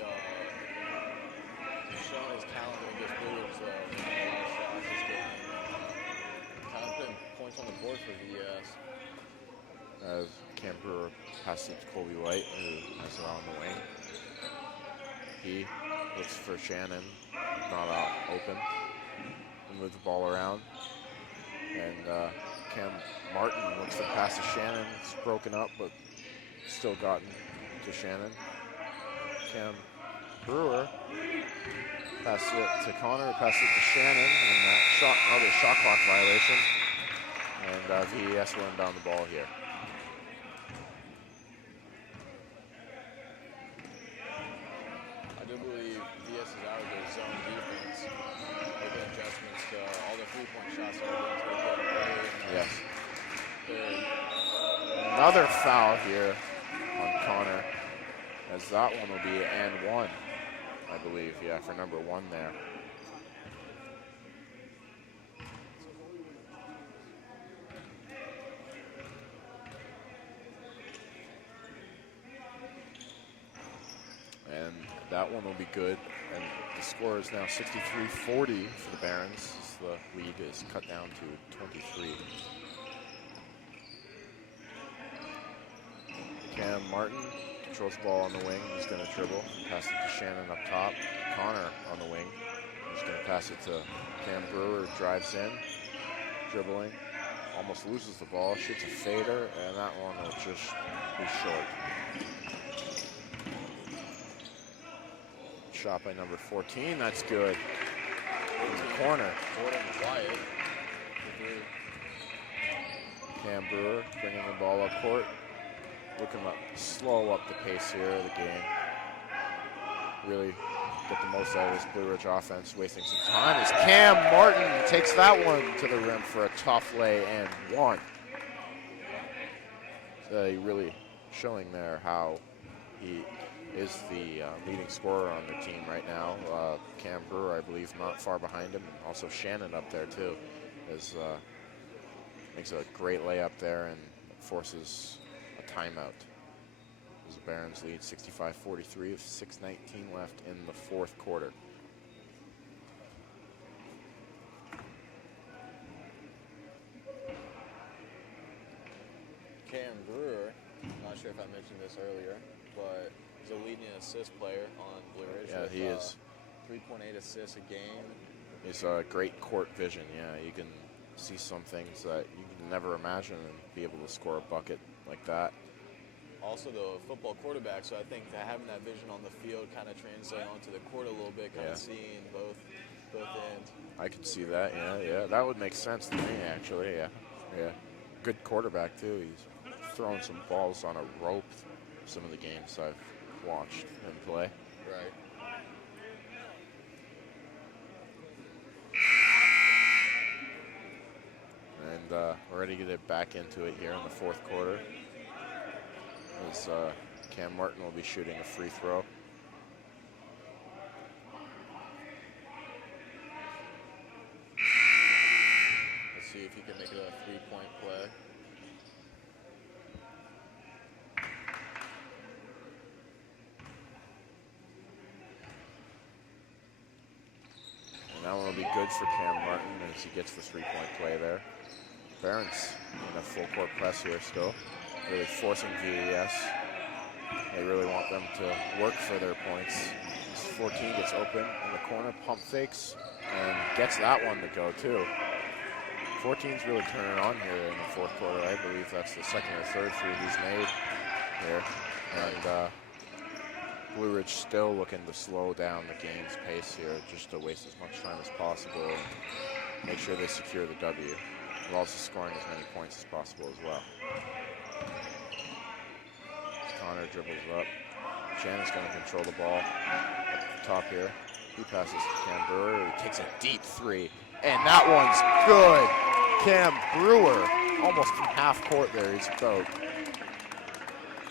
showing his talent against Blue Ridge, though. A lot of shots this game. Kind of putting points on the board for VES. As Cam Brewer passes it to Colby White, who has it on the wing. He looks for Shannon, not out open. We'll move the ball around. And Cam Martin looks to pass to Shannon. It's broken up, but still gotten to Shannon. Cam Brewer passes it to Connor, passes it to Shannon, and that another shot clock violation. And VES will inbound the ball here. I do believe VES is out of their zone defense. Making adjustments to all the 3-point shots that are being taken early. Yes. Third. Another foul here on Connor, as that one will be and 1, I believe, yeah, for number 1 there. And that one will be good, and the score is now 63-40 for the Barons, as the lead is cut down to 23. Cam Martin controls the ball on the wing. He's going to dribble. Pass it to Shannon up top. Connor on the wing. He's going to pass it to Cam Brewer. Drives in. Dribbling. Almost loses the ball. Shoots a fader. And that one will just be short. Shot by number 14. That's good. In the corner. Jordan Wyatt. Cam Brewer bringing the ball up court. Looking to slow up the pace here of the game. Really get the most out of this Blue Ridge offense. Wasting some time as Cam Martin takes that one to the rim for a tough lay and 1. So really showing there how he is the leading scorer on their team right now. Cam Brewer, I believe, not far behind him. And also Shannon up there too. Makes a great layup there and forces timeout. As the Barons lead 65-43 with 6:19 left in the fourth quarter. Cam Brewer, not sure if I mentioned this earlier, but he's a leading assist player on Blue Ridge. Yeah, he is. 3.8 assists a game. He's a great court vision. Yeah, you can see some things that you can never imagine and be able to score a bucket like that. also the football quarterback, so I think that having that vision on the field kind of translate onto the court a little bit, kind of seeing both ends. I could see that. Yeah. That would make sense to me, actually. Yeah. Good quarterback too. He's throwing some balls on a rope. Some of the games I've watched him play. Right. And we're ready to get back into it here in the fourth quarter. As Cam Martin will be shooting a free throw. Let's see if he can make it a three-point play. And that one will be good for Cam Martin as he gets the three-point play there. Barron's in a full court press here still, really forcing VES. They really want them to work for their points. 14 gets open in the corner, pump fakes, and gets that one to go too. 14's really turning it on here in the fourth quarter. I believe that's the second or third three he's made here. And Blue Ridge still looking to slow down the game's pace here, just to waste as much time as possible and make sure they secure the W, while also scoring as many points as possible as well. Connor dribbles up. Shannon's going to control the ball up the top here. He passes to Cam Brewer. He takes a deep three, and that one's good. Cam Brewer, almost from half court there. He's about,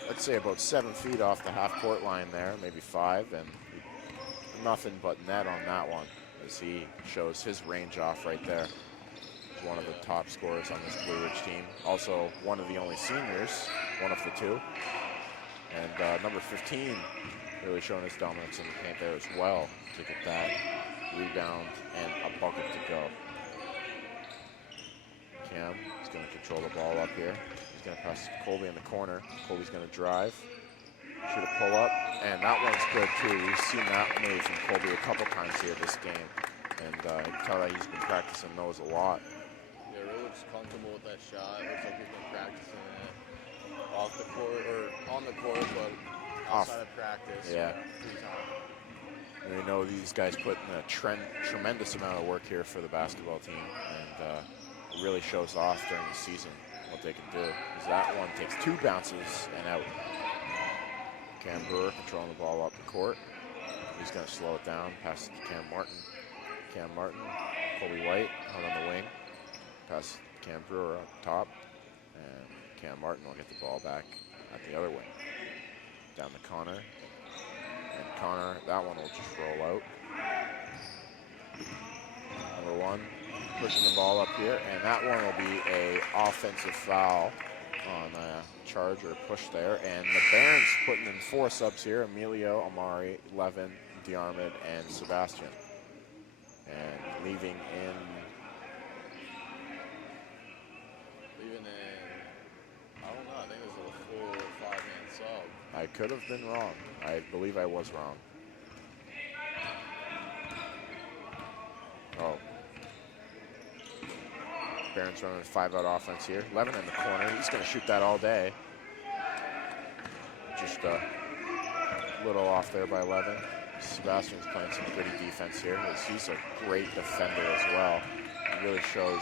let's say, about 7 feet off the half court line there, maybe 5, and nothing but net on that one as he shows his range off right there. He's one of the top scorers on this Blue Ridge team. Also one of the only seniors, one of the two. And number 15 really showing his dominance in the paint there as well to get that rebound and a bucket to go. Cam is going to control the ball up here. He's going to pass to Colby in the corner. Colby's going to drive, shoot a pull up, and that one's good too. We've seen that move from Colby a couple times here this game, and you can tell that he's been practicing those a lot. Yeah, really looks comfortable with that shot. Looks like he's been practicing it off the court or on the court, but outside of practice. Yeah. Free time. And we know these guys put in a tremendous amount of work here for the basketball team, and it really shows off during the season what they can do. Because that one takes 2 bounces and out. Cam Brewer controlling the ball up the court. He's going to slow it down, pass it to Cam Martin. Cam Martin, Colby White out on the wing. Pass Cam Brewer up top, and Cam Martin will get the ball back at the other wing. Down to Connor. And Connor, that one will just roll out. Number 1, pushing the ball up here, and that one will be a offensive foul on a charge or push there. And the Barons putting in 4 subs here: Emilio, Amari, Levin, Diarmid, and Sebastian. And leaving in, I don't know, I think this is a full 5-man sub. I could have been wrong. I believe I was wrong. Oh. Barron's running a 5-out offense here. Levin in the corner. He's going to shoot that all day. Just a little off there by Levin. Sebastian's playing some gritty defense here, as he's a great defender as well. It really shows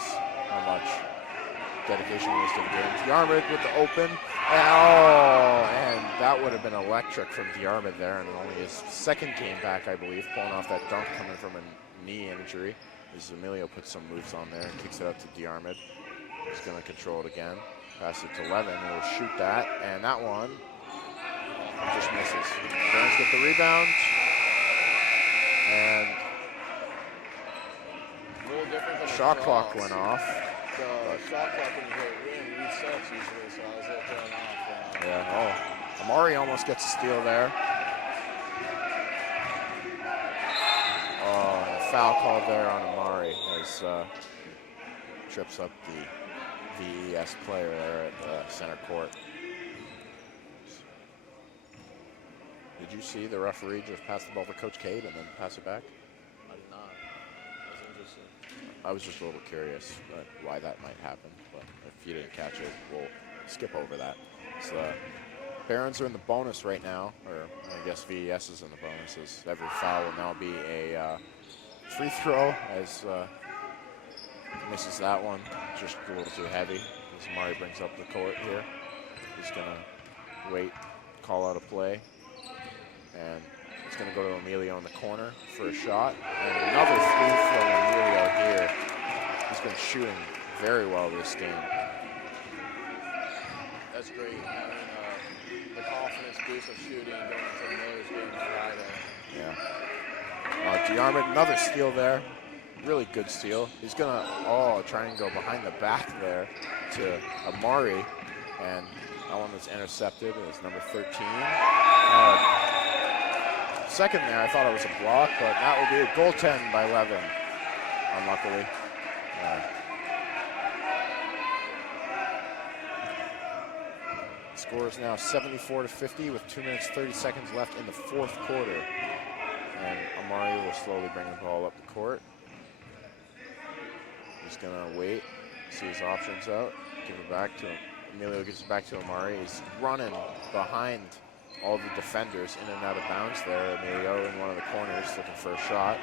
how much dedication he is to the game. Diarmid with the open. And that would have been electric from Diarmid there, and only his 2nd game back, I believe, pulling off that dunk coming from a knee injury. As Emilio puts some moves on there and kicks it up to Diarmid. He's going to control it again. Pass it to Levin, who will shoot that, and that one just misses. Barons get the rebound, and A little different than shot clock went off. The shot clock when you hit win resets usually, so I was a little thrown off. Yeah, oh, Amari almost gets a steal there. Oh, a foul called there on Amari as trips up the VES player there at the center court. Did you see the referee just pass the ball to Coach Cade and then pass it back? I did not. That's interesting. I was just a little curious why that might happen, but if you didn't catch it, we'll skip over that. It's Barons are in the bonus right now, or I guess VES is in the bonus, as every foul will now be a free throw, as misses that one, just a little too heavy. As Amari brings up the court here. He's gonna wait, call out a play, and it's gonna go to Emilio in the corner for a shot. And another three from Emilio here. He's been shooting very well this game. That's great, having the confidence boost of shooting going into Miller's game Friday. Yeah. DeArmond, another steal there. Really good steal. He's gonna try and go behind the back there to Amari, and that one was intercepted. It was number 13. Second there, I thought it was a block, but that will be a goaltend by Levin, unluckily. Score is now 74-50 with 2 minutes 30 seconds left in the fourth quarter. And Amari will slowly bring the ball up the court. He's gonna wait, see his options out, give it back to him. Emilio gives it back to Amari. He's running behind all the defenders in and out of bounds there. Emilio in one of the corners looking for a shot.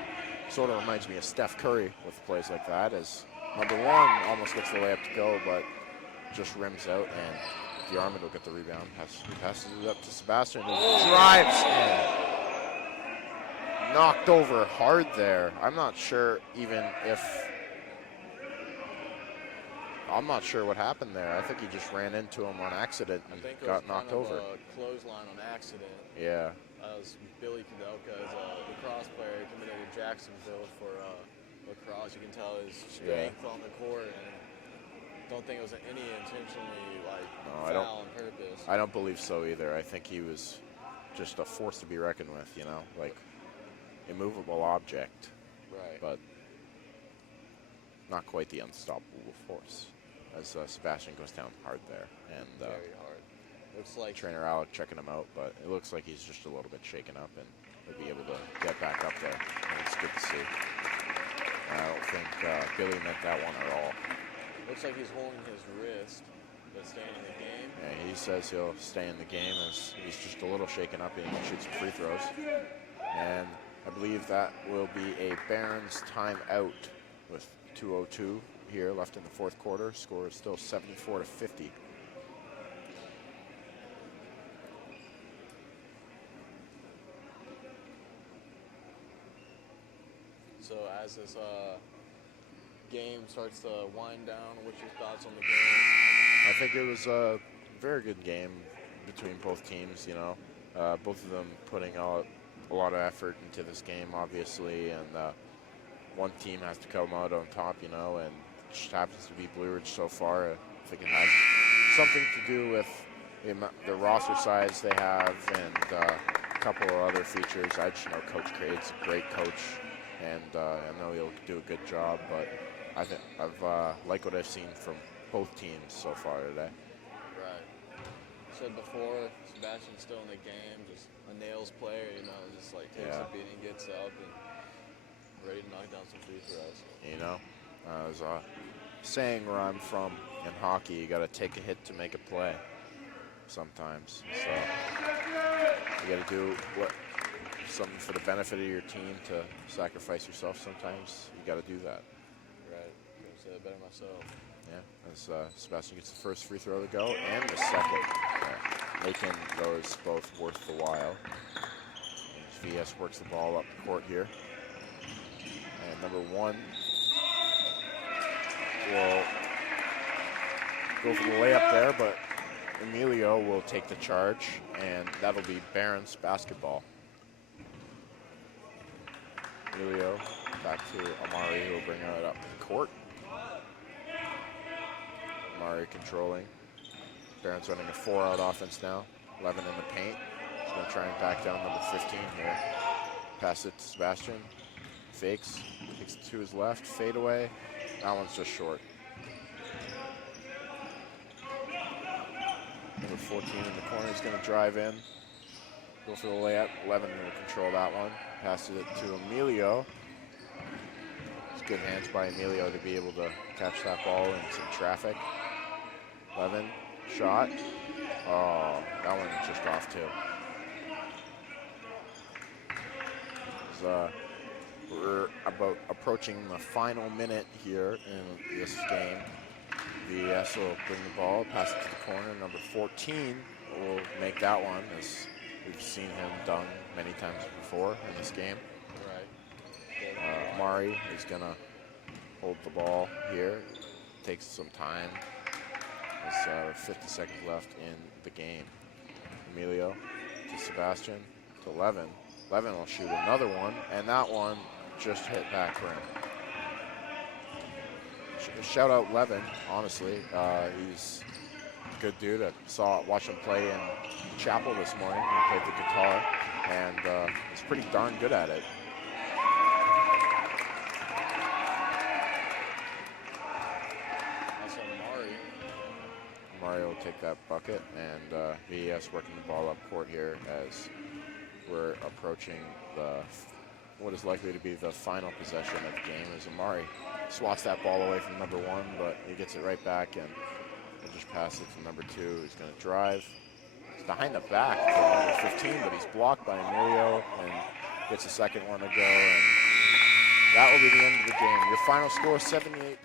Sort of reminds me of Steph Curry with plays like that, as number one almost gets the layup to go, but just rims out, and DeArmond will get the rebound. He passes it up to Sebastian, who drives in. Knocked over hard there. I'm not sure what happened there. I think he just ran into him on accident and got knocked over. A clothesline on accident. Yeah. That was Billy Kudelka, is a lacrosse player, committed to Jacksonville for lacrosse. You can tell his strength on the court, and don't think it was any intentionally foul on purpose. I don't believe so either. I think he was just a force to be reckoned with, you know, like immovable object. Right. But not quite the unstoppable force, as Sebastian goes down hard there. And very hard. Looks like trainer Alec checking him out, but it looks like he's just a little bit shaken up, and he'll be able to get back up there. And it's good to see. I don't think Billy meant that one at all. Looks like he's holding his wrist, but staying in the game. Yeah, he says he'll stay in the game, as he's just a little shaken up and he can shoot some free throws. And I believe that will be a Barons timeout with 2:02 here left in the fourth quarter. Score is still 74-50. So as this game starts to wind down, what's your thoughts on the game? I think it was a very good game between both teams, you know. Both of them putting out a lot of effort into this game, obviously, and one team has to come out on top, you know, and it just happens to be Blue Ridge so far. I think it has something to do with the roster size they have and a couple of other features. I just know Coach Craig's a great coach, and I know he'll do a good job, but I've liked what I've seen from both teams so far today. Right. Said before, Sebastian's still in the game, just a nails player, you know, just like takes a beating, gets up, and ready to knock down some free throws. You know, there's a saying where I'm from in hockey, you got to take a hit to make a play sometimes. So you got to do something for the benefit of your team to sacrifice yourself sometimes. You got to do that. Right. Couldn't say it better myself. Yeah, as Sebastian gets the first free throw to go and the second. Making those both worth the while. And VS works the ball up the court here. And number one will go for the layup there, but Emilio will take the charge, and that'll be Barons basketball. Emilio back to Amari, who will bring it up the court. Amari controlling. Barons running a 4-out offense now. 11 in the paint. He's going to try and back down number 15 here. Pass it to Sebastian. Fakes. Takes it to his left. Fade away. That one's just short. Number 14 in the corner. He's going to drive in. Go for the layup. 11 will control that one. Passes it to Emilio. It's good hands by Emilio to be able to catch that ball in some traffic. 11. Shot, Oh, that one just off too. We're about approaching the final minute here in this game. VES will bring the ball, pass it to the corner. Number 14 will make that one, as we've seen him done many times before in this game. Right. Mari is gonna hold the ball here. Takes some time. There's 50 seconds left in the game. Emilio to Sebastian to Levin. Levin will shoot another one, and that one just hit back rim. Shout out Levin, honestly. He's a good dude. I watched him play in chapel this morning. He played the guitar, and he's pretty darn good at it. Also Mari. Mario will take that bucket, and VES working the ball up court here as we're approaching what is likely to be the final possession of the game, as Amari swats that ball away from number 1, but he gets it right back and he'll just pass it to number 2. He's going to drive. He's behind the back to number 15, but he's blocked by Emilio and gets the second one to go, and that will be the end of the game. Your final score, 78